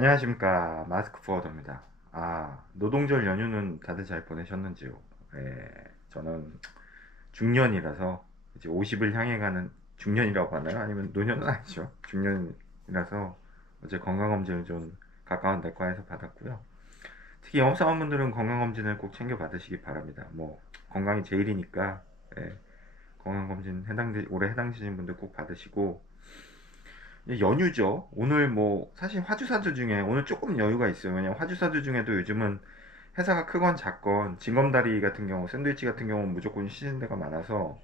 안녕하십니까. 마스크 포워드입니다. 노동절 연휴는 다들 잘 보내셨는지요? 예, 저는 중년이라서 이제 50을 향해 가는 중년이라고 하나요? 아니면 노년은 아니죠. 중년이라서 어제 건강검진을 좀 가까운 내과에서 받았고요. 특히 영업사원분들은 건강검진을 꼭 챙겨 받으시기 바랍니다. 뭐, 건강이 제일이니까, 예, 건강검진 올해 해당되신 분들 꼭 받으시고, 이제 연휴죠. 오늘 뭐 사실 화주사주 중에 오늘 조금 여유가 있어요. 왜냐면 화주사주 중에도 요즘은 회사가 크건 작건 징검다리 같은 경우, 샌드위치 같은 경우는 무조건 쉬는 데가 많아서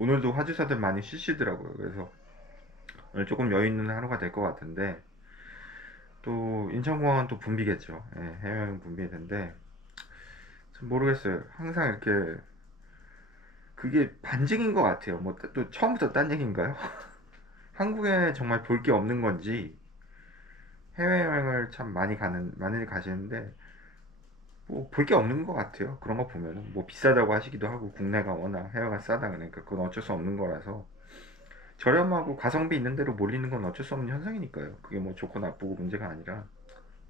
오늘도 화주사들 많이 쉬시더라고요. 그래서 오늘 조금 여유 있는 하루가 될 것 같은데 또 인천공항은 또 붐비겠죠. 예, 해외여행 붐비일 텐데 참 모르겠어요. 항상 이렇게 그게 반증인 것 같아요. 뭐 또 처음부터 딴 얘기인가요? 한국에 정말 볼 게 없는 건지 해외여행을 참 많이 가시는데 뭐 볼 게 없는 것 같아요. 그런 거 보면은 뭐 비싸다고 하시기도 하고 국내가 워낙 해외가 싸다 그러니까 그건 어쩔 수 없는 거라서 저렴하고 가성비 있는 대로 몰리는 건 어쩔 수 없는 현상이니까요. 그게 뭐 좋고 나쁘고 문제가 아니라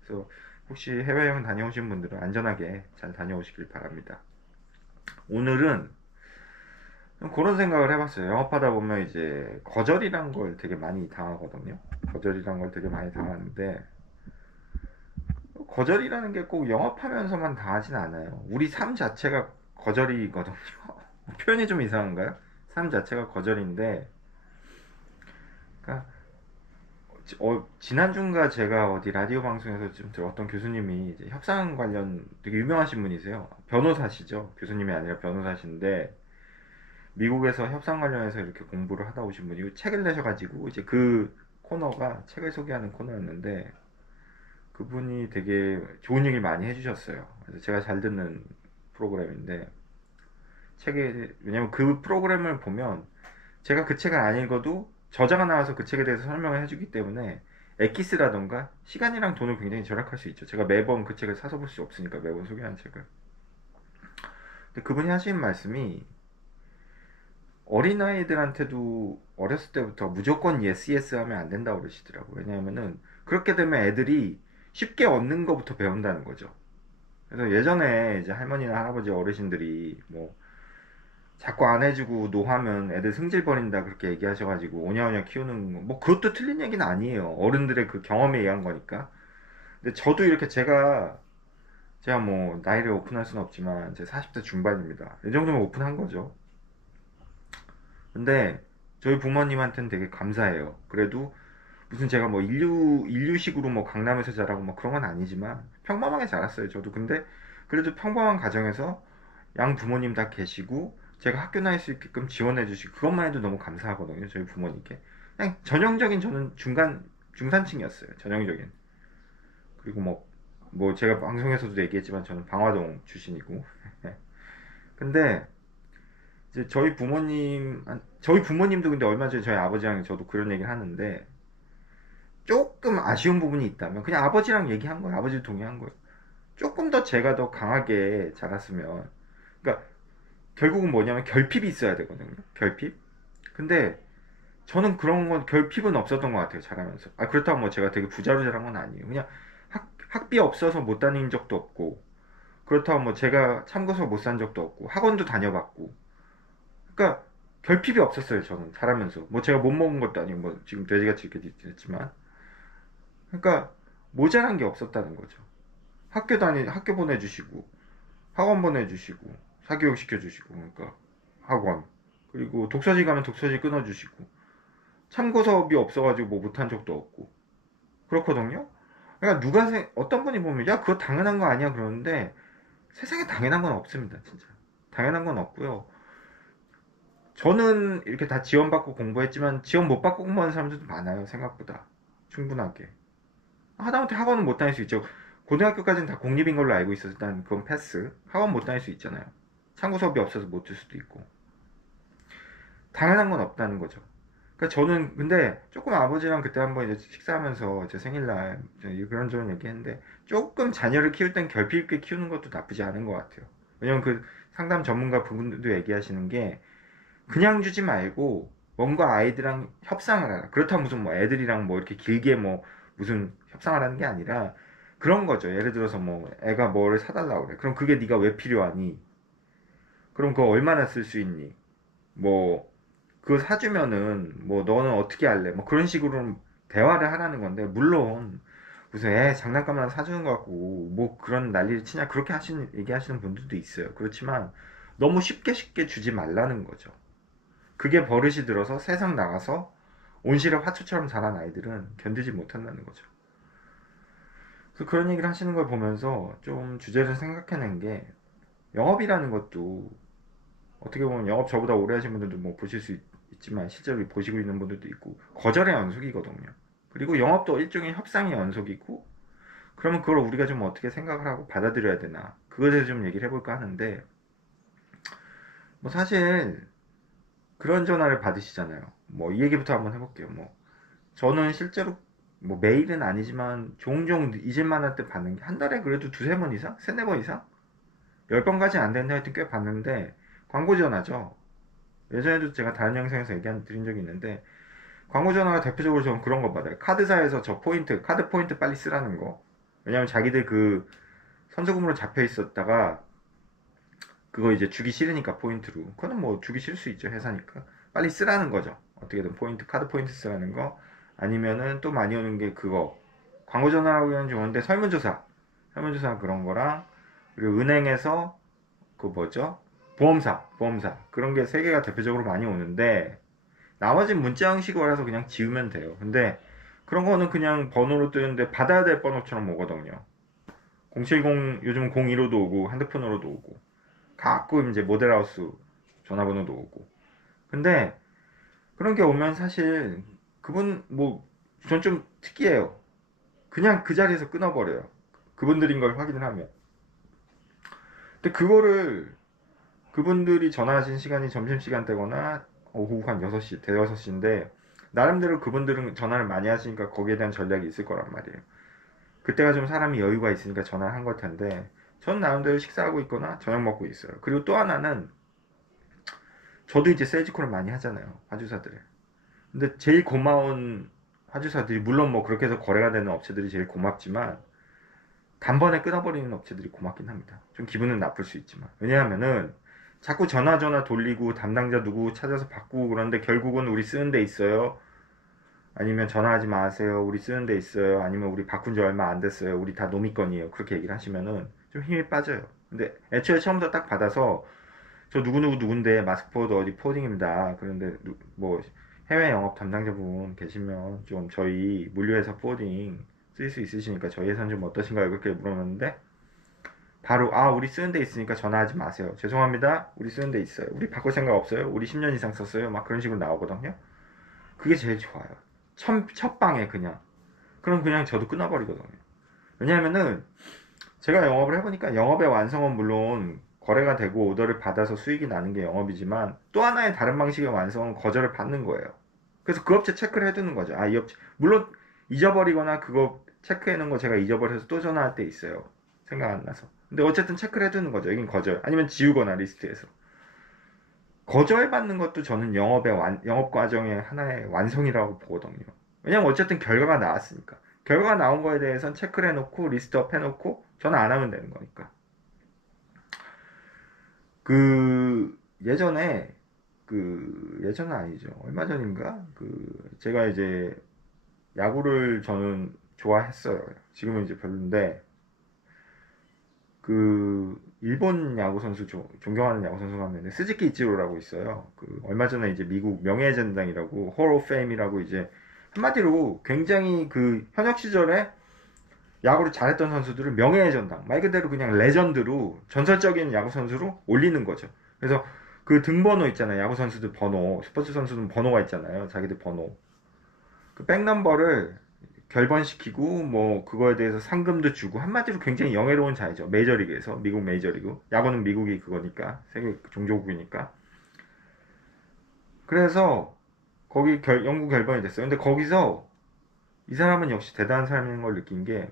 그래서 혹시 해외여행 다녀오신 분들은 안전하게 잘 다녀오시길 바랍니다. 오늘은 그런 생각을 해봤어요. 영업하다 보면 이제 거절이란 걸 되게 많이 당하거든요. 거절이란 걸 되게 많이 당하는데 거절이라는 게 꼭 영업하면서만 당하진 않아요. 우리 삶 자체가 거절이거든요. 표현이 좀 이상한가요? 삶 자체가 거절인데, 그러니까 지난주인가 제가 어디 라디오 방송에서 좀 들었던 교수님이 이제 협상 관련 되게 유명하신 분이세요. 변호사시죠. 교수님이 아니라 변호사신데 미국에서 협상 관련해서 이렇게 공부를 하다 오신 분이고 책을 내셔가지고 이제 그 코너가 책을 소개하는 코너였는데 그분이 되게 좋은 얘기를 많이 해주셨어요. 그래서 제가 잘 듣는 프로그램인데 책에 왜냐면 그 프로그램을 보면 제가 그 책을 안 읽어도 저자가 나와서 그 책에 대해서 설명을 해주기 때문에 엑기스라던가 시간이랑 돈을 굉장히 절약할 수 있죠. 제가 매번 그 책을 사서 볼 수 없으니까 매번 소개한 책을. 근데 그분이 하시는 말씀이 어린아이들한테도 어렸을 때부터 무조건 예스 예스 하면 안 된다고 그러시더라고요. 왜냐하면은 그렇게 되면 애들이 쉽게 얻는 것부터 배운다는 거죠. 그래서 예전에 이제 할머니나 할아버지 어르신들이 뭐 자꾸 안 해주고 노하면 애들 승질 버린다 그렇게 얘기하셔가지고 오냐오냐 키우는 거 뭐 그것도 틀린 얘기는 아니에요. 어른들의 그 경험에 의한 거니까. 근데 저도 이렇게 제가 뭐 나이를 오픈할 수는 없지만 제 40대 중반입니다. 이 정도면 오픈한 거죠. 근데 저희 부모님한테는 되게 감사해요. 그래도 무슨 제가 뭐 인류식으로 뭐 강남에서 자라고 뭐 그런 건 아니지만 평범하게 자랐어요. 저도 근데 그래도 평범한 가정에서 양 부모님 다 계시고 제가 학교 다닐 수 있게끔 지원해 주시고 그것만 해도 너무 감사하거든요. 저희 부모님께. 그냥 전형적인 저는 중산층이었어요. 전형적인. 그리고 뭐 제가 방송에서도 얘기했지만 저는 방화동 출신이고. 근데 이제 저희 부모님도 근데 얼마 전에 저희 아버지랑 저도 그런 얘기를 하는데 조금 아쉬운 부분이 있다면 그냥 아버지랑 얘기한 거예요. 아버지도 동의한 거예요. 조금 더 제가 더 강하게 자랐으면 그러니까 결국은 뭐냐면 결핍이 있어야 되거든요. 결핍. 근데 저는 그런 건 결핍은 없었던 것 같아요. 자라면서. 그렇다고 뭐 제가 되게 부자로 자란 건 아니에요. 그냥 학비 없어서 못 다닌 적도 없고 그렇다고 뭐 제가 참고서 못 산 적도 없고 학원도 다녀봤고 그러니까 결핍이 없었어요. 저는 자라면서. 뭐 제가 못 먹은 것도 아니고 뭐 지금 돼지같이 이렇게 됐지만 그러니까 모자란 게 없었다는 거죠. 학교 보내주시고 학원 보내주시고 사교육 시켜주시고 그러니까 학원 그리고 독서실 가면 독서실 끊어주시고 참고 수업이 없어가지고 뭐 못한 적도 없고 그렇거든요. 그러니까 어떤 분이 보면 야 그거 당연한 거 아니야 그러는데 세상에 당연한 건 없습니다 진짜. 당연한 건 없고요. 저는 이렇게 다 지원받고 공부했지만 지원 못 받고 공부하는 사람들도 많아요 생각보다 충분하게. 하다못해 학원은 못 다닐 수 있죠. 고등학교까지는 다 공립인 걸로 알고 있어서 일단 그건 패스. 학원 못 다닐 수 있잖아요. 참고 수업이 없어서 못 들 수도 있고. 당연한 건 없다는 거죠. 그러니까 저는 근데 조금 아버지랑 그때 한번 이제 식사하면서 제 생일날 그런저런 얘기했는데 조금 자녀를 키울 땐 결핍 있게 키우는 것도 나쁘지 않은 것 같아요. 왜냐면 그 상담 전문가 부분도 얘기하시는 게 그냥 주지 말고 뭔가 아이들랑 협상을 하라. 그렇다면 무슨 뭐 애들이랑 뭐 이렇게 길게 뭐 무슨 협상하라는 게 아니라 그런 거죠. 예를 들어서 뭐 애가 뭐를 사달라고 그래. 그럼 그게 네가 왜 필요하니? 그럼 그거 얼마나 쓸 수 있니? 뭐 그거 사주면은 뭐 너는 어떻게 할래? 뭐 그런 식으로 대화를 하라는 건데 물론 무슨 애 장난감 하나 사주는 거 같고 뭐 그런 난리를 치냐 그렇게 하시는 얘기하시는 분들도 있어요. 그렇지만 너무 쉽게 쉽게 주지 말라는 거죠. 그게 버릇이 들어서 세상 나가서 온실의 화초처럼 자란 아이들은 견디지 못한다는 거죠. 그래서 그런 얘기를 하시는 걸 보면서 좀 주제를 생각해낸 게 영업이라는 것도 어떻게 보면 영업 저보다 오래 하신 분들도 뭐 보실 수 있지만 실제로 보시고 있는 분들도 있고 거절의 연속이거든요. 그리고 영업도 일종의 협상의 연속이고 그러면 그걸 우리가 좀 어떻게 생각을 하고 받아들여야 되나 그것에 대해서 좀 얘기를 해볼까 하는데 뭐 사실 그런 전화를 받으시잖아요. 뭐 이 얘기부터 한번 해볼게요. 뭐 저는 실제로 뭐 매일은 아니지만 종종 잊을만 할 때 받는 게 한 달에 그래도 두세 번 이상? 세네 번 이상? 10번까지 안 되는데 하여튼 꽤 받는데 광고 전화죠. 예전에도 제가 다른 영상에서 드린 적이 있는데 광고 전화가 대표적으로 저는 그런 거 받아요. 카드사에서 저 포인트, 카드 포인트 빨리 쓰라는 거. 왜냐면 자기들 그 선수금으로 잡혀 있었다가 그거 이제 주기 싫으니까 포인트로. 그거는 뭐 주기 싫을 수 있죠. 회사니까. 빨리 쓰라는 거죠. 어떻게든 포인트, 카드 포인트 쓰라는 거. 아니면은 또 많이 오는 게 그거. 광고 전화라고 좋은데 설문조사. 설문조사 그런 거랑 그리고 은행에서 그 뭐죠? 보험사. 그런 게 세 개가 대표적으로 많이 오는데 나머지는 문자 형식으로 서 그냥 지우면 돼요. 근데 그런 거는 그냥 번호로 뜨는데 받아야 될 번호처럼 오거든요. 070 요즘은 02로도 오고 핸드폰으로도 오고 가끔 이제 모델하우스 전화번호도 오고. 근데 그런 게 오면 사실 그분 뭐 전 좀 특이해요. 그냥 그 자리에서 끊어버려요. 그분들인 걸 확인을 하면. 근데 그거를 그분들이 전화하신 시간이 점심시간대거나 오후 한 6시, 대여섯 시인데 나름대로 그분들은 전화를 많이 하시니까 거기에 대한 전략이 있을 거란 말이에요. 그때가 좀 사람이 여유가 있으니까 전화를 한 걸 텐데 전 나름대로 식사하고 있거나 저녁 먹고 있어요. 그리고 또 하나는 저도 이제 세일즈콜을 많이 하잖아요. 화주사들을. 근데 제일 고마운 화주사들이 물론 뭐 그렇게 해서 거래가 되는 업체들이 제일 고맙지만 단번에 끊어버리는 업체들이 고맙긴 합니다. 좀 기분은 나쁠 수 있지만 왜냐하면은 자꾸 전화 돌리고 담당자 누구 찾아서 바꾸고 그러는데 결국은 우리 쓰는 데 있어요. 아니면 전화하지 마세요. 우리 쓰는 데 있어요. 아니면 우리 바꾼 지 얼마 안 됐어요. 우리 다 노미건이에요. 그렇게 얘기를 하시면은 좀 힘이 빠져요. 근데 애초에 처음부터 딱 받아서 저 누구누구 누군데 마스크포드 어디 포딩입니다. 그런데 뭐 해외 영업 담당자분 계시면 좀 저희 물류회사 포딩 쓸 수 있으시니까 저희 회사는 좀 어떠신가요? 그렇게 물어봤는데 바로 아 우리 쓰는 데 있으니까 전화하지 마세요. 죄송합니다. 우리 쓰는 데 있어요. 우리 바꿀 생각 없어요. 우리 10년 이상 썼어요. 막 그런 식으로 나오거든요. 그게 제일 좋아요. 첫 방에 그냥. 그럼 그냥 저도 끊어버리거든요. 왜냐하면은 제가 영업을 해보니까 영업의 완성은 물론 거래가 되고 오더를 받아서 수익이 나는 게 영업이지만 또 하나의 다른 방식의 완성은 거절을 받는 거예요. 그래서 그 업체 체크를 해두는 거죠. 아, 이 업체, 물론 잊어버리거나 그거 체크해놓은 거 제가 잊어버려서 또 전화할 때 있어요. 생각 안 나서. 근데 어쨌든 체크를 해두는 거죠. 이긴 거절. 아니면 지우거나 리스트에서. 거절받는 것도 저는 영업 과정의 하나의 완성이라고 보거든요. 왜냐면 어쨌든 결과가 나왔으니까. 결과가 나온 거에 대해서는 체크를 해놓고 리스트업 해놓고 저는 안 하면 되는 거니까. 그 예전에 예전은 아니죠. 얼마 전인가 제가 이제 야구를 저는 좋아했어요. 지금은 이제 별론데 일본 야구 선수 존경하는 야구 선수가 한 명, 스즈키 이치로라고 있어요. 얼마 전에 이제 미국 명예의 전당이라고 홀 오브 페임이라고 이제 한마디로 굉장히 현역 시절에 야구를 잘했던 선수들을 명예의 전당, 말 그대로 그냥 레전드로 전설적인 야구 선수로 올리는 거죠. 그래서 그 등번호 있잖아요. 야구 선수들 번호, 스포츠 선수는 번호가 있잖아요. 자기들 번호. 그 백넘버를 결번시키고 뭐 그거에 대해서 상금도 주고 한마디로 굉장히 영예로운 자리죠. 메이저리그에서 미국 메이저리그. 야구는 미국이 그거니까 세계 종조국이니까. 그래서 거기 영구 결번이 됐어요. 근데 거기서 이 사람은 역시 대단한 사람인 걸 느낀 게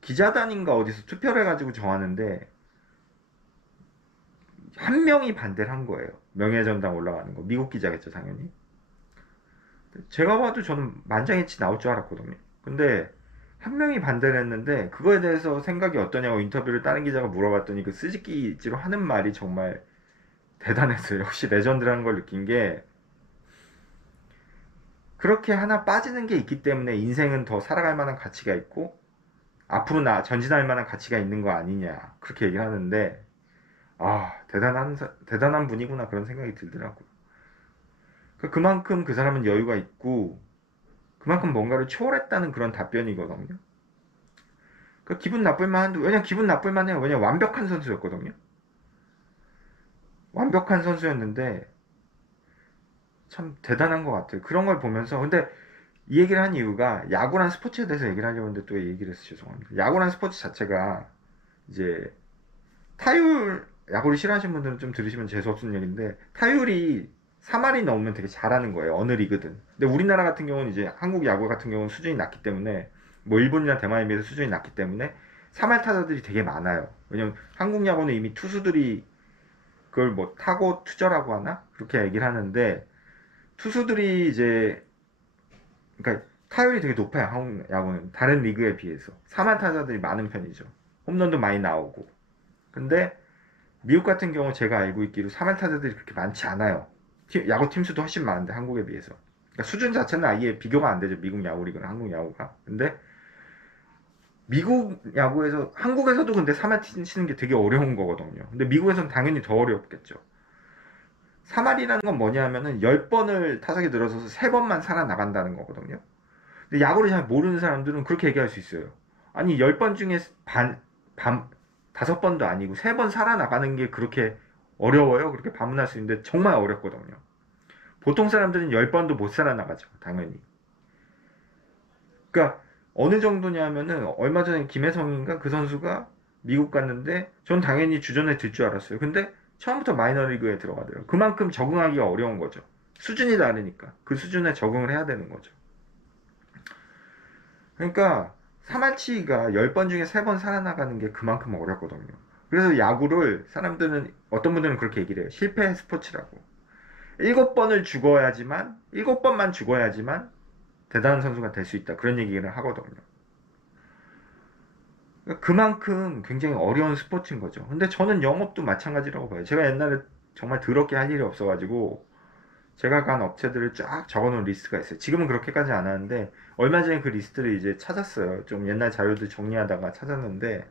기자단인가 어디서 투표를 해가지고 정하는데 한 명이 반대를 한 거예요. 명예전당 올라가는 거. 미국 기자겠죠, 당연히. 제가 봐도 저는 만장일치 나올 줄 알았거든요. 근데 한 명이 반대를 했는데 그거에 대해서 생각이 어떠냐고 인터뷰를 다른 기자가 물어봤더니 그 쓰지기지로 하는 말이 정말 대단했어요. 역시 레전드라는 걸 느낀 게 그렇게 하나 빠지는 게 있기 때문에 인생은 더 살아갈 만한 가치가 있고 앞으로 전진할 만한 가치가 있는 거 아니냐 그렇게 얘기를 하는데 아 대단한 분이구나 그런 생각이 들더라고요. 그만큼 그 사람은 여유가 있고 그만큼 뭔가를 초월했다는 그런 답변이거든요. 기분 나쁠만 한데 왜냐 기분 나쁠만 해요. 왜냐 완벽한 선수였거든요. 완벽한 선수였는데 참 대단한 것 같아요. 그런 걸 보면서 근데 이 얘기를 한 이유가 야구란 스포츠에 대해서 얘기를 하려고 했는데 또 얘기를 해서 죄송합니다. 야구란 스포츠 자체가 이제 타율 야구를 싫어하시는 분들은 좀 들으시면 재수없는 얘기인데 타율이 3할이 넘으면 되게 잘하는 거예요. 어느 리그든. 근데 우리나라 같은 경우는 이제 한국 야구 같은 경우는 수준이 낮기 때문에 뭐 일본이나 대만에 비해서 수준이 낮기 때문에 3할 타자들이 되게 많아요. 왜냐면 한국 야구는 이미 투수들이 그걸 뭐 타고 투저라고 하나? 그렇게 얘기를 하는데 투수들이 이제 그러니까 타율이 되게 높아요. 한국 야구는 다른 리그에 비해서 3할 타자들이 많은 편이죠. 홈런도 많이 나오고. 근데 미국 같은 경우 제가 알고 있기로 3할 타자들이 그렇게 많지 않아요. 야구 팀 수도 훨씬 많은데 한국에 비해서. 그러니까 수준 자체는 아예 비교가 안 되죠. 미국 야구 리그는 한국 야구가. 근데 미국 야구에서 한국에서도 근데 3할 치는 게 되게 어려운 거거든요. 근데 미국에서는 당연히 더 어렵겠죠. 3할이라는 건 뭐냐면은 10번을 타석에 들어서서 3번만 살아나간다는 거거든요. 근데 야구를 잘 모르는 사람들은 그렇게 얘기할 수 있어요. 아니 10번 중에 5번도 아니고 3번 살아나가는 게 그렇게 어려워요? 그렇게 반문할 수 있는데 정말 어렵거든요. 보통 사람들은 10번도 못 살아나가죠. 당연히. 그러니까 어느 정도냐면은 얼마 전에 김혜성인가 그 선수가 미국 갔는데 전 당연히 주전에 들 줄 알았어요. 근데 처음부터 마이너리그에 들어가더라고요. 그만큼 적응하기가 어려운 거죠. 수준이 다르니까. 그 수준에 적응을 해야 되는 거죠. 그러니까 3할치기가 10번 중에 3번 살아나가는 게 그만큼 어렵거든요. 그래서 야구를 사람들은 어떤 분들은 그렇게 얘기를 해요. 실패 스포츠라고. 7번을 죽어야지만 7번만 죽어야지만 대단한 선수가 될 수 있다. 그런 얘기를 하거든요. 그만큼 굉장히 어려운 스포츠인 거죠. 근데 저는 영업도 마찬가지라고 봐요. 제가 옛날에 정말 더럽게 할 일이 없어가지고 제가 간 업체들을 쫙 적어놓은 리스트가 있어요. 지금은 그렇게까지 안 하는데 얼마 전에 그 리스트를 이제 찾았어요. 좀 옛날 자료들 정리하다가 찾았는데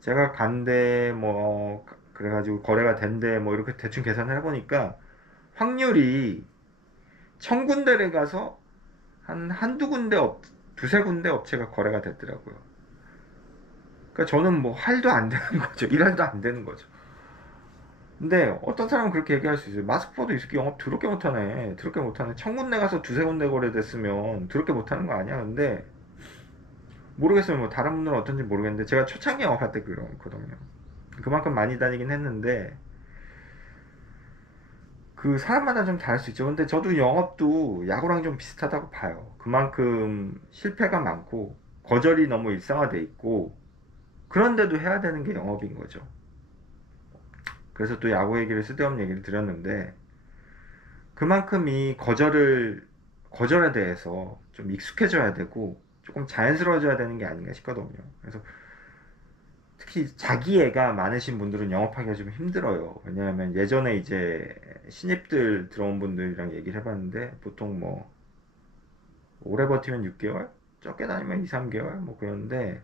제가 간데 뭐 그래가지고 거래가 된데 뭐 이렇게 대충 계산을 해보니까 확률이 1000군데를 가서 한두 군데 두세 군데 업체가 거래가 됐더라고요. 그러니까 저는 뭐 할도 안 되는 거죠. 일할도 안 되는 거죠. 근데 어떤 사람은 그렇게 얘기할 수 있어요. 마스크퍼도 이 새끼 영업 더럽게 못하네. 더럽게 못하네. 1000군데 가서 두세 군데 거래됐으면 더럽게 못하는 거 아니야. 근데 모르겠어요. 뭐 다른 분들은 어떤지 모르겠는데 제가 초창기 영업할 때 그렇거든요. 그만큼 많이 다니긴 했는데 그 사람마다 좀 다를 수 있죠. 근데 저도 영업도 야구랑 좀 비슷하다고 봐요. 그만큼 실패가 많고 거절이 너무 일상화돼 있고 그런데도 해야 되는 게 영업인 거죠. 그래서 또 야구 얘기를 쓸데없는 얘기를 드렸는데 그만큼 이 거절에 대해서 좀 익숙해져야 되고 조금 자연스러워져야 되는 게 아닌가 싶거든요. 그래서 특히 자기애가 많으신 분들은 영업하기가 좀 힘들어요. 왜냐하면 예전에 이제 신입들 들어온 분들이랑 얘기를 해봤는데 보통 뭐 오래 버티면 6개월, 적게 다니면 2, 3개월 뭐 그런데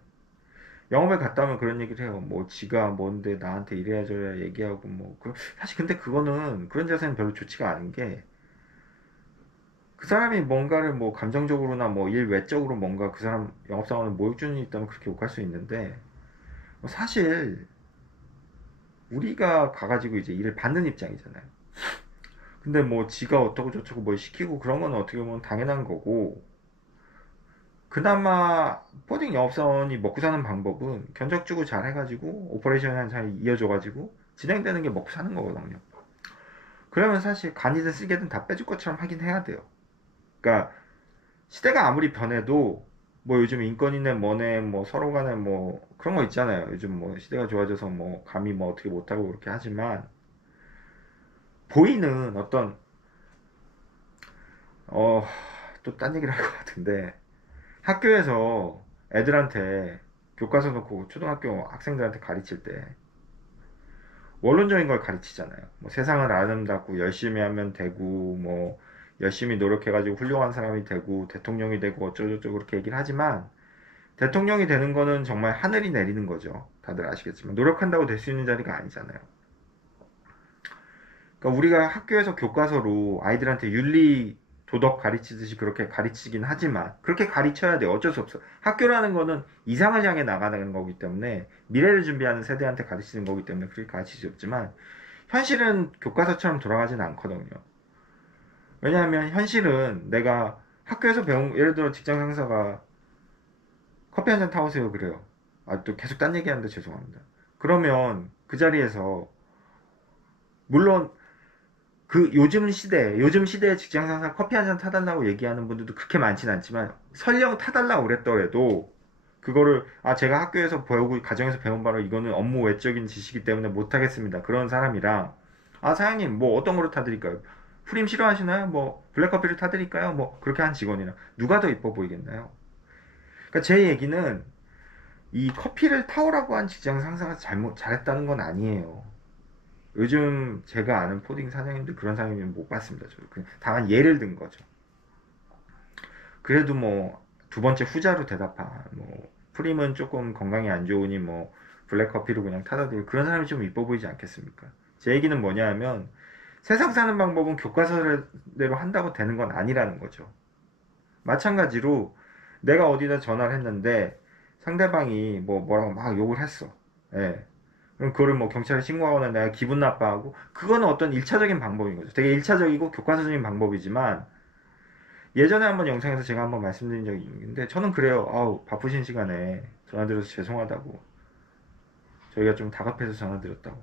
영업에 갔다 오면 그런 얘기를 해요. 뭐 지가 뭔데 나한테 이래야 저래야 얘기하고 뭐 사실 근데 그거는 그런 자세는 별로 좋지가 않은 게 그 사람이 뭔가를 뭐 감정적으로나 뭐 일 외적으로 뭔가 그 사람 영업상황을 모욕주는 있다면 그렇게 욕할 수 있는데 뭐 사실 우리가 가가지고 이제 일을 받는 입장이잖아요. 근데 뭐 지가 어떻고 저쩌고 뭘 시키고 그런 건 어떻게 보면 당연한 거고 그나마 포딩 영업사원이 먹고 사는 방법은 견적 주고 잘 해가지고 오퍼레이션 잘 이어줘가지고 진행되는 게 먹고 사는 거거든요. 그러면 사실 간이든 쓰게든 다 빼줄 것처럼 하긴 해야 돼요. 그러니까 시대가 아무리 변해도 뭐 요즘 인권이네 뭐네 뭐 서로 간에 뭐 그런 거 있잖아요. 요즘 뭐 시대가 좋아져서 뭐 감히 뭐 어떻게 못하고 그렇게 하지만 보이는 어떤 어 또 딴 얘기를 할 것 같은데, 학교에서 애들한테 교과서 놓고 초등학교 학생들한테 가르칠 때 원론적인 걸 가르치잖아요. 뭐 세상을 아름답고 열심히 하면 되고, 뭐 열심히 노력해가지고 훌륭한 사람이 되고 대통령이 되고 어쩌고저쩌고 그렇게 얘기를 하지만, 대통령이 되는 거는 정말 하늘이 내리는 거죠. 다들 아시겠지만 노력한다고 될 수 있는 자리가 아니잖아요. 그러니까 우리가 학교에서 교과서로 아이들한테 윤리 도덕 가르치듯이 그렇게 가르치긴 하지만, 그렇게 가르쳐야 돼요. 어쩔 수 없어. 학교라는 거는 이상을 향해 나가는 거기 때문에, 미래를 준비하는 세대한테 가르치는 거기 때문에 그렇게 가르칠 수 없지만, 현실은 교과서처럼 돌아가지는 않거든요. 왜냐하면 현실은 내가 학교에서 배운, 예를 들어 직장 상사가 커피 한 잔 타오세요 그래요. 아, 또 계속 딴 얘기하는데 죄송합니다. 그러면 그 자리에서, 물론 그 요즘 시대에 직장 상사 커피 한 잔 타달라고 얘기하는 분들도 그렇게 많지는 않지만, 설령 타달라고 그랬더라도 그거를, 아, 제가 학교에서 배우고 가정에서 배운 바로 이거는 업무 외적인 지식이기 때문에 못하겠습니다, 그런 사람이랑, 아, 사장님 뭐 어떤 거로 타드릴까요? 프림 싫어하시나요? 뭐 블랙커피를 타드릴까요? 뭐 그렇게 한 직원이랑 누가 더 이뻐 보이겠나요? 그러니까 제 얘기는, 이 커피를 타오라고 한 직장 상사가 잘했다는 건 아니에요. 요즘 제가 아는 포딩 사장님들 그런 사장님 못 봤습니다. 저 그냥 다만 예를 든 거죠. 그래도 뭐 두 번째 후자로 대답한, 뭐 프림은 조금 건강에 안 좋으니 뭐 블랙커피로 그냥 타다 드리고, 그런 사람이 좀 이뻐 보이지 않겠습니까? 제 얘기는 뭐냐 하면, 세상 사는 방법은 교과서대로 한다고 되는 건 아니라는 거죠. 마찬가지로 내가 어디다 전화를 했는데 상대방이 뭐라고 막 욕을 했어. 예. 그럼 그거를 뭐 경찰에 신고하거나 내가 기분 나빠하고, 그거는 어떤 일차적인 방법인 거죠. 되게 일차적이고 교과서적인 방법이지만, 예전에 한번 영상에서 제가 한번 말씀드린 적이 있는데, 저는 그래요. 아우, 바쁘신 시간에 전화드려서 죄송하다고, 저희가 좀 다급해서 전화드렸다고,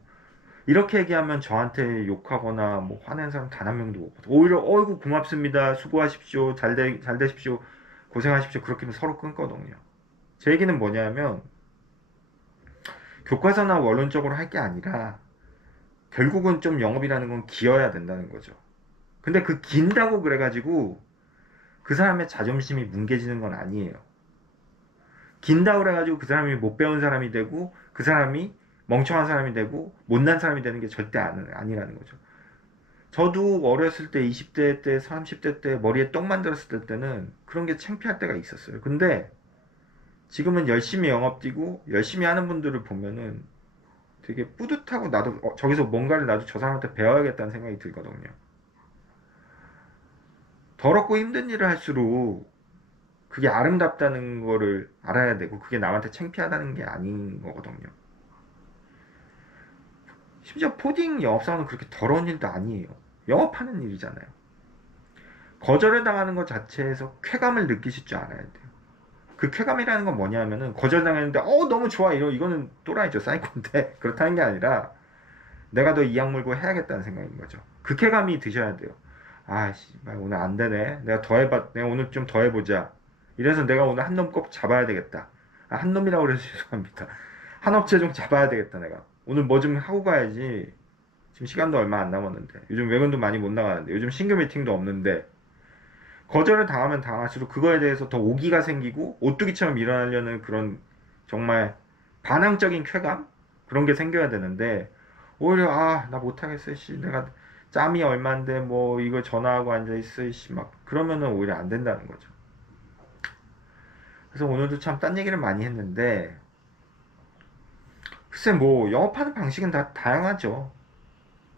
이렇게 얘기하면 저한테 욕하거나 뭐 화낸 사람 단 한 명도 못 봤어요. 오히려 어이구 고맙습니다, 수고하십시오, 잘 되십시오, 고생하십시오, 그렇게 서로 끊거든요. 제 얘기는 뭐냐면, 교과서나 원론적으로 할 게 아니라 결국은 좀 영업이라는 건 기어야 된다는 거죠. 근데 그 긴다고 그래가지고 그 사람의 자존심이 뭉개지는 건 아니에요. 긴다고 그래가지고 그 사람이 못 배운 사람이 되고, 그 사람이 멍청한 사람이 되고 못난 사람이 되는 게 절대 아니라는 거죠. 저도 어렸을 때 20대 때 30대 때 머리에 떡 만들었을 때는 그런 게 창피할 때가 있었어요. 근데 지금은 열심히 영업 뛰고 열심히 하는 분들을 보면은 되게 뿌듯하고, 나도 저기서 뭔가를 나도 저 사람한테 배워야겠다는 생각이 들거든요. 더럽고 힘든 일을 할수록 그게 아름답다는 거를 알아야 되고, 그게 남한테 창피하다는 게 아닌 거거든요. 심지어 포딩 영업사원은 그렇게 더러운 일도 아니에요. 영업하는 일이잖아요. 거절을 당하는 것 자체에서 쾌감을 느끼실 줄 알아야 돼요. 그 쾌감이라는 건 뭐냐면은, 거절당했는데 너무 좋아, 이거는 또라이죠, 사이코인데 그렇다는 게 아니라, 내가 더 이악 물고 해야겠다는 생각인 거죠. 그 쾌감이 드셔야 돼요. 아씨, 오늘 안 되네, 내가 오늘 좀 더 해보자, 이래서 내가 오늘 한 놈 꼭 잡아야 되겠다. 한 놈이라고 그래서 죄송합니다. 한 업체 좀 잡아야 되겠다, 내가 오늘 뭐 좀 하고 가야지. 지금 시간도 얼마 안 남았는데, 요즘 외근도 많이 못 나가는데, 요즘 신규 미팅도 없는데, 거절을 당하면 당할수록 그거에 대해서 더 오기가 생기고 오뚜기처럼 일어나려는 그런, 정말 반항적인 쾌감, 그런 게 생겨야 되는데, 오히려 나 못하겠어, 씨, 내가 짬이 얼만데 뭐 이거 전화하고 앉아있어, 씨, 막 그러면은 오히려 안 된다는 거죠. 그래서 오늘도 참 딴 얘기를 많이 했는데, 글쎄 뭐 영업하는 방식은 다 다양하죠.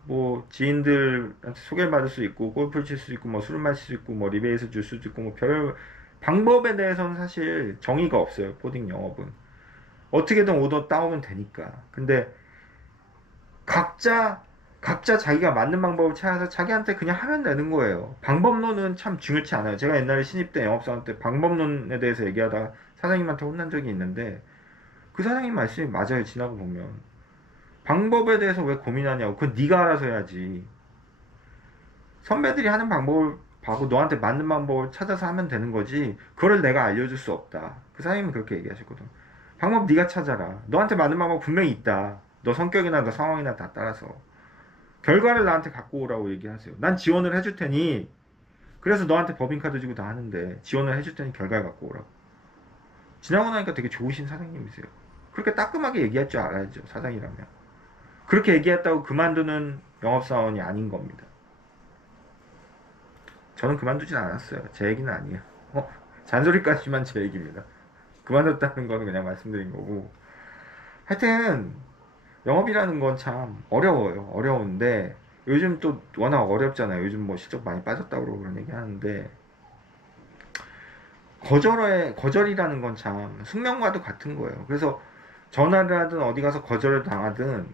뭐 지인들한테 소개를 받을 수 있고, 골프를 칠 수 있고, 뭐 술을 마실 수 있고, 뭐 리베이스 줄 수도 있고, 뭐 별 방법에 대해서는 사실 정의가 없어요. 포딩 영업은 어떻게든 오더 따오면 되니까. 근데 각자 자기가 맞는 방법을 찾아서 자기한테 그냥 하면 되는 거예요. 방법론은 참 중요치 않아요. 제가 옛날에 신입 때 영업사원 때 방법론에 대해서 얘기하다가 사장님한테 혼난 적이 있는데, 그 사장님 말씀이 맞아요. 지나고 보면 방법에 대해서 왜 고민하냐고, 그건 네가 알아서 해야지. 선배들이 하는 방법을 봐고 너한테 맞는 방법을 찾아서 하면 되는 거지, 그거를 내가 알려줄 수 없다. 그 사장님은 그렇게 얘기하셨거든. 방법 네가 찾아라. 너한테 맞는 방법 분명히 있다. 너 성격이나 너 상황이나 다 따라서 결과를 나한테 갖고 오라고 얘기하세요. 난 지원을 해줄 테니 그래서 너한테 법인카드 주고 다 하는데 지원을 해줄 테니 결과를 갖고 오라고. 지나고 나니까 되게 좋으신 사장님이세요. 그렇게 따끔하게 얘기할 줄 알아야죠, 사장이라면. 그렇게 얘기했다고 그만두는 영업사원이 아닌 겁니다. 저는 그만두진 않았어요. 제 얘기는 아니에요. 잔소리까지만 제 얘기입니다. 그만뒀다는 거는 그냥 말씀드린 거고. 하여튼 영업이라는 건 참 어려워요. 어려운데 요즘 또 워낙 어렵잖아요. 요즘 뭐 실적 많이 빠졌다고 그런 얘기 하는데, 거절이라는 건 참 숙명과도 같은 거예요. 그래서 전화를 하든 어디 가서 거절을 당하든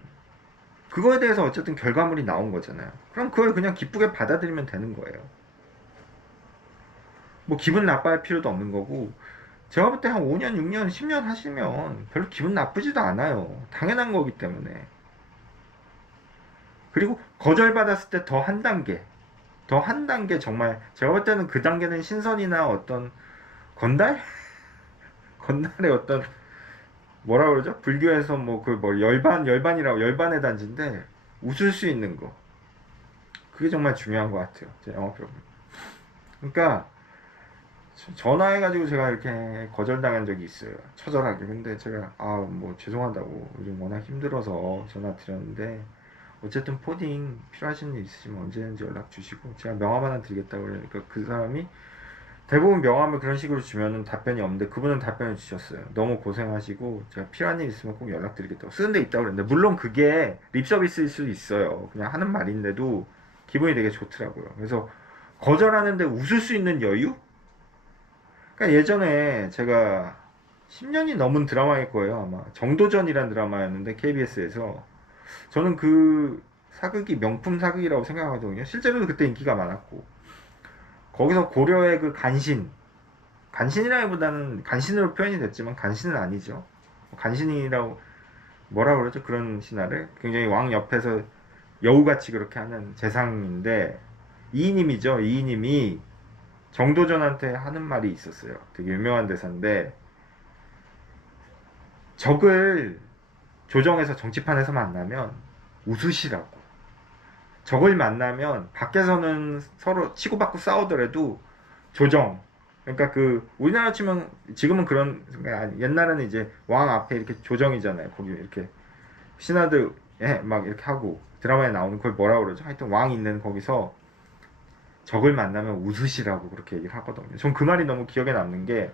그거에 대해서 어쨌든 결과물이 나온 거잖아요. 그럼 그걸 그냥 기쁘게 받아들이면 되는 거예요. 뭐 기분 나빠할 필요도 없는 거고, 제가 볼 때 한 5년, 6년, 10년 하시면 별로 기분 나쁘지도 않아요. 당연한 거기 때문에. 그리고 거절받았을 때 더 한 단계, 더 한 단계, 정말 제가 볼 때는 그 단계는 신선이나 어떤 건달? 건달의 어떤, 뭐라 그러죠? 불교에서 뭐 그 뭐 열반이라고, 열반의 단지인데 웃을 수 있는 거. 그게 정말 중요한 것 같아요. 제 영업력은. 그러니까 전화해가지고 제가 이렇게 거절당한 적이 있어요. 처절하게. 근데 제가 뭐 죄송하다고, 요즘 워낙 힘들어서 전화 드렸는데 어쨌든 포딩 필요하신 일 있으시면 언제든지 연락 주시고, 제가 명함 하나 드리겠다고 그러니까 그 사람이, 대부분 명함을 그런 식으로 주면은 답변이 없는데 그분은 답변을 주셨어요. 너무 고생하시고 제가 필요한 일 있으면 꼭 연락드리겠다고, 쓰는 데 있다고 그랬는데, 물론 그게 립서비스일 수도 있어요. 그냥 하는 말인데도 기분이 되게 좋더라고요. 그래서 거절하는데 웃을 수 있는 여유? 그러니까 예전에 제가 10년이 넘은 드라마일 거예요. 아마 정도전이란 드라마였는데 KBS에서, 저는 그 사극이 명품 사극이라고 생각하거든요. 실제로도 그때 인기가 많았고, 거기서 고려의 그 간신이라기보다는 간신으로 표현이 됐지만 간신은 아니죠. 간신이라고, 뭐라 그러죠? 그런 신하를 굉장히 왕 옆에서 여우같이 그렇게 하는 재상인데, 이이님이죠. 이이님이 정도전한테 하는 말이 있었어요. 되게 유명한 대사인데, 적을 조정에서 정치판에서 만나면 웃으시라고. 적을 만나면 밖에서는 서로 치고받고 싸우더라도 조정, 그러니까 그 우리나라 치면 지금은 그런, 옛날에는 이제 왕 앞에 이렇게 조정이잖아요. 거기 이렇게 신하들 막 이렇게 하고, 드라마에 나오는 그걸 뭐라 그러죠? 하여튼 왕 있는 거기서 적을 만나면 웃으시라고 그렇게 얘기를 하거든요. 전 그 말이 너무 기억에 남는 게,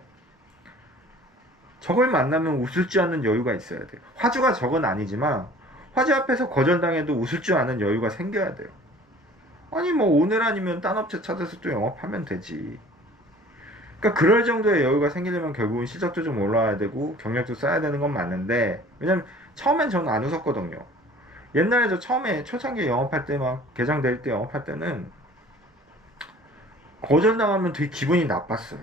적을 만나면 웃을 줄 아는 여유가 있어야 돼요. 화주가 적은 아니지만 화주 앞에서 거절당해도 웃을 줄 아는 여유가 생겨야 돼요. 아니 뭐 오늘 아니면 딴 업체 찾아서 또 영업하면 되지. 그러니까 그럴 정도의 여유가 생기려면 결국은 실적도 좀 올라와야 되고 경력도 쌓아야 되는 건 맞는데, 왜냐면 처음엔 저는 안 웃었거든요. 옛날에 저 처음에 초창기에 영업할 때, 막 개장 될 때 영업할 때는 거절당하면 되게 기분이 나빴어요.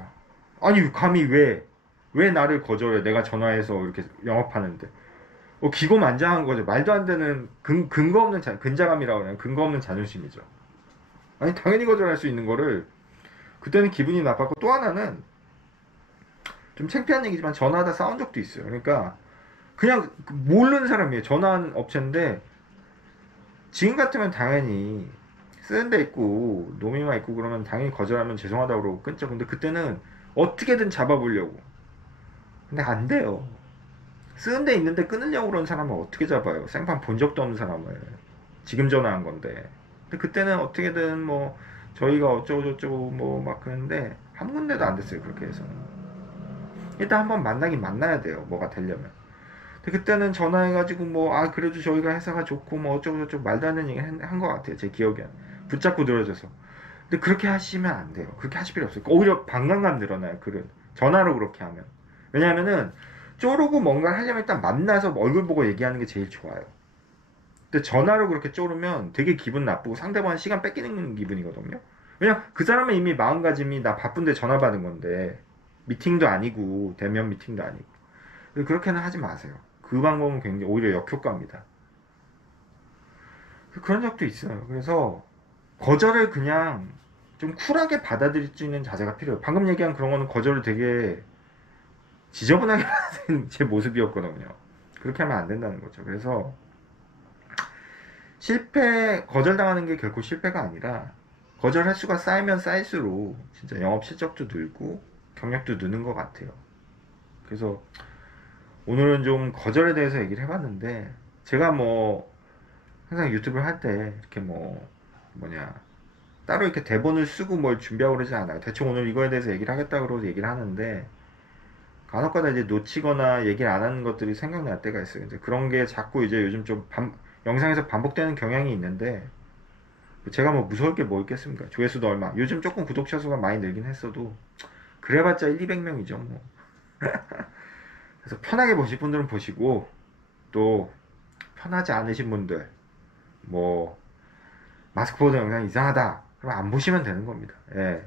아니 감히 왜 나를 거절해, 내가 전화해서 이렇게 영업하는데. 기고만장한 거죠. 말도 안 되는 근거 없는 근자감이라고 해요. 근거 없는 자존심이죠. 아니 당연히 거절할 수 있는 거를 그때는 기분이 나빴고, 또 하나는 좀 창피한 얘기지만 전화하다 싸운 적도 있어요. 그러니까 그냥 모르는 사람이에요. 전화하는 업체인데 지금 같으면 당연히 쓰는 데 있고 노미만 있고 그러면 당연히 거절하면 죄송하다고 그러고 끊죠. 근데 그때는 어떻게든 잡아보려고. 근데 안 돼요. 쓰는 데 있는데 끊으려고 그러는 사람을 어떻게 잡아요? 생판 본 적도 없는 사람을. 지금 전화한 건데. 근데 그때는 어떻게든 뭐 저희가 어쩌고저쩌고 뭐 막 그러는데 한 군데도 안 됐어요. 그렇게 해서는. 일단 한번 만나긴 만나야 돼요. 뭐가 되려면. 근데 그때는 전화해가지고 뭐 그래도 저희가 회사가 좋고 뭐 어쩌고저쩌고 말도 안 되는 얘기 한 것 같아요. 제 기억엔. 붙잡고 늘어져서. 근데 그렇게 하시면 안 돼요. 그렇게 하실 필요 없어요. 오히려 반감감 늘어나요. 글은. 전화로 그렇게 하면. 왜냐하면은 쪼르고 뭔가를 하려면 일단 만나서 얼굴 보고 얘기하는 게 제일 좋아요. 근데 전화로 그렇게 쪼르면 되게 기분 나쁘고 상대방 시간 뺏기는 기분이거든요. 왜냐면 그 사람은 이미 마음가짐이 나 바쁜데 전화 받은 건데, 미팅도 아니고 대면 미팅도 아니고. 그렇게는 하지 마세요. 그 방법은 굉장히 오히려 역효과입니다. 그런 적도 있어요. 그래서 거절을 그냥 좀 쿨하게 받아들일 수 있는 자세가 필요해요. 방금 얘기한 그런 거는 거절을 되게 지저분하게 하는 제 모습이었거든요. 그렇게 하면 안 된다는 거죠. 그래서 거절당하는 게 결코 실패가 아니라, 거절 횟수가 쌓이면 쌓일수록 진짜 영업 실적도 늘고 경력도 느는 것 같아요. 그래서 오늘은 좀 거절에 대해서 얘기를 해봤는데, 제가 뭐 항상 유튜브를 할 때 이렇게 뭐 뭐냐 따로 이렇게 대본을 쓰고 뭘 준비하고 그러지 않아요. 대충 오늘 이거에 대해서 얘기를 하겠다 그러고 얘기를 하는데, 간혹가다 이제 놓치거나 얘기를 안 하는 것들이 생각날 때가 있어요. 이제 그런 게 자꾸 이제 요즘 좀 영상에서 반복되는 경향이 있는데, 제가 뭐 무서울 게 뭐 있겠습니까? 조회수도 얼마. 요즘 조금 구독자 수가 많이 늘긴 했어도 그래봤자 1, 200명이죠 뭐. 그래서 편하게 보실 분들은 보시고, 또 편하지 않으신 분들 뭐 마스크 보드 영상 이상하다 그럼 안 보시면 되는 겁니다. 예.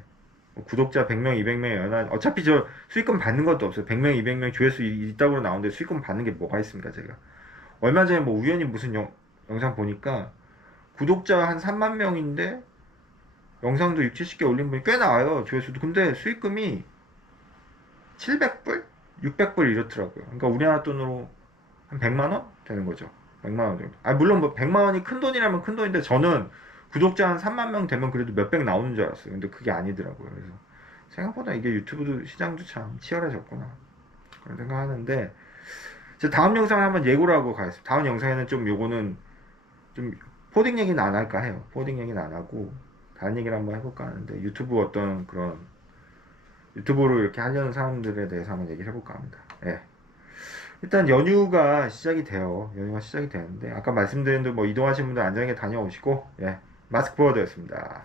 뭐 구독자 100명, 200명이 연하 어차피 저 수익금 받는 것도 없어요. 100명, 200명 조회수 있다고 나오는데 수익금 받는 게 뭐가 있습니까, 제가. 얼마 전에 뭐 우연히 무슨 영상 보니까 구독자 한 3만 명인데 영상도 6, 70개 올린 분이 꽤 나와요, 조회수도. 근데 수익금이 700불? 600불 이렇더라고요. 그러니까 우리나라 돈으로 한 100만원? 되는 거죠. 100만원 정도. 아, 물론 뭐 100만원이 큰 돈이라면 큰 돈인데, 저는 구독자 한 3만 명 되면 그래도 몇백 나오는 줄 알았어요. 근데 그게 아니더라고요. 그래서 생각보다 이게 유튜브도 시장도 참 치열해졌구나, 그런 생각하는데, 제 다음 영상을 한번 예고를 하고 가겠습니다. 다음 영상에는 좀 요거는 좀 코딩 얘기는 안 할까 해요. 코딩 얘기는 안 하고 다른 얘기를 한번 해볼까 하는데, 유튜브 어떤 그런 유튜브로 이렇게 하려는 사람들에 대해서 한번 얘기를 해볼까 합니다. 예. 일단 연휴가 시작이 돼요. 연휴가 시작이 되는데, 아까 말씀드린 대로 뭐 이동하신 분들 안전하게 다녀오시고, 예. 마스크 보어드였습니다.